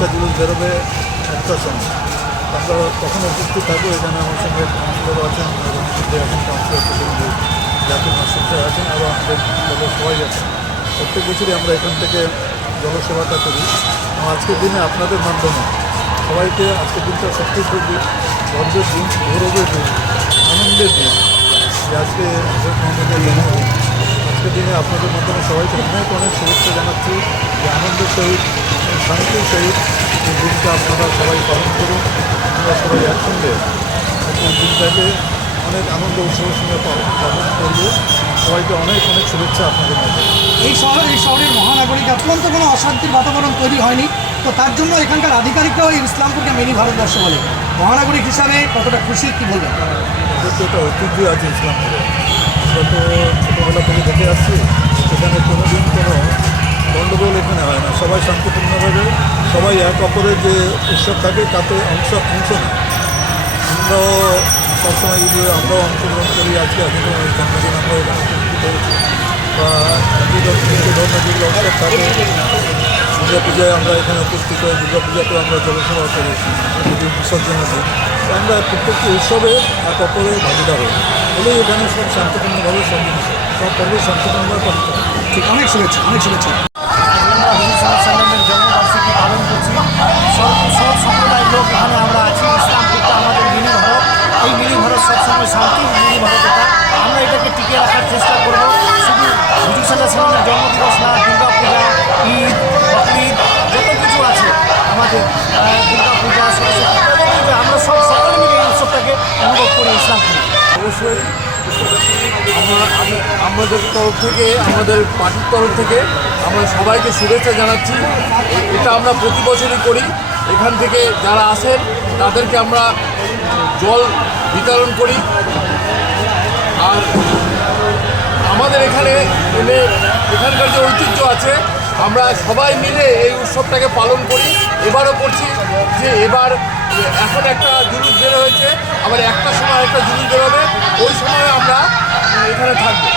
একটা জুলুস বেরোবে একটা সময়। আমরা তখন উপস্থিত থাকবো। এখানে আমার সঙ্গে কাউন্সিলর আছেন এবং আছেন কাউন্সিলর প্রতিনিধি জাতীয় মাস্টার আছেন, আরও আমাদের দলের সবাই আছেন। প্রত্যেক বছরই আমরা এখান থেকে জলসেবাটা করি। আজকের দিনে আপনাদের মাধ্যমে সবাইকে আজকের দিনটা সত্যি খুব গর্বের দিন, গৌরবের দিন, আনন্দের দিন যে আজকে আমাদের জন্মদিন। আজকের দিনে আপনাদের মাধ্যমে সবাইকে অনেক অনেক শুভেচ্ছা জানাচ্ছি যে আনন্দের সহিত শান্তির সহিত এই দিনটা আপনারা সবাই পালন করুন। আমরা সবাই একসঙ্গে এই দিনটাকে অনেক আনন্দ উৎসবের সঙ্গে পালন করবো। সবাইকে অনেক অনেক শুভেচ্ছা আপনাদের মধ্যে। এই শহরের মহানগরীতে অত্যন্ত কোনো অশান্তির বাতাবরণ তৈরি হয়নি, তো তার জন্য এখানকার আধিকারিকরাও এই ইসলামপুরকে মিনি ভারতবর্ষ বলে। মহানগরী হিসাবে কতটা খুশি, কী বলবেন? আমাদের তো একটা ঐতিহ্য আছে ইসলামপুরে। আমরা তো ছোটোবেলা থেকে দেখে আসছি, এখানে কোনো দিন কোনো গণ্ডগোল এখানে হয় না। সবাই শান্তিপূর্ণভাবে সবাই এক অপরের যে উৎসব থাকে তাতে অংশ নেয়। আমরাও সবসময় আমরাও অংশগ্রহণ করি। আজকে হিন্দু জন্মদিন আমরা এখানে উপস্থিত হয়েছি, বা হিন্দু ধর্মের যেগুলো উৎসব থাকে, দুর্গা পূজায় আমরা এখানে উপস্থিত হই। দুর্গা পূজাতেও আমরা জলসেবা করি, বিসর্জনের দিন। আমরা প্রত্যেকটি উৎসবে এক অপরের ভাগিদার হই বলেই এখানে সব শান্তিপূর্ণভাবে সব জিনিস সব পর্ব শান্তিপূর্ণভাবে পালিত হয়। ঠিক, অনেক শুভেচ্ছা, অনেক শুভেচ্ছা। আমরা হুজুর সাল্লাল্লাহু জন্মবার্ষিকী পালন করছি। সব সম্প্রদায়ের লোক এখানে আমরা আছি। ইসলামপুরটা আমাদের মিনি ভারত। এই মিনি ভারত সবসময় শান্তির মিনি ভারত। আমরা এটাকে টিকে রাখার চেষ্টা করব। শুধু হুজুর সাল্লাল্লাহু জন্মদিবস না, দুর্গা পূজা, ঈদ, বকরিদ, যত কিছু আছে আমাদের, দুর্গা পূজা, সরস্বতী পূজা, আমরা সকলে মিলে এই উৎসবটাকে অনুভব করি ইসলামপুরে। অবশ্যই আমাদের তরফ থেকে, আমাদের পার্টির তরফ থেকে আমরা সবাইকে শুভেচ্ছা জানাচ্ছি। এটা আমরা প্রতি বছরই করি। এখান থেকে যারা আসেন তাদেরকে আমরা জল বিতরণ করি। আর আমাদের এখানে এখানকার যে ঐতিহ্য আছে, আমরা সবাই মিলে এই উৎসবটাকে পালন করি। এবারও করছি যে এবার এখন একটা জুলুস বের হয়েছে, আবার একটা সময় একটা জুলুস বেরোবে, ওই সময় আমরা এখানে থাকবো।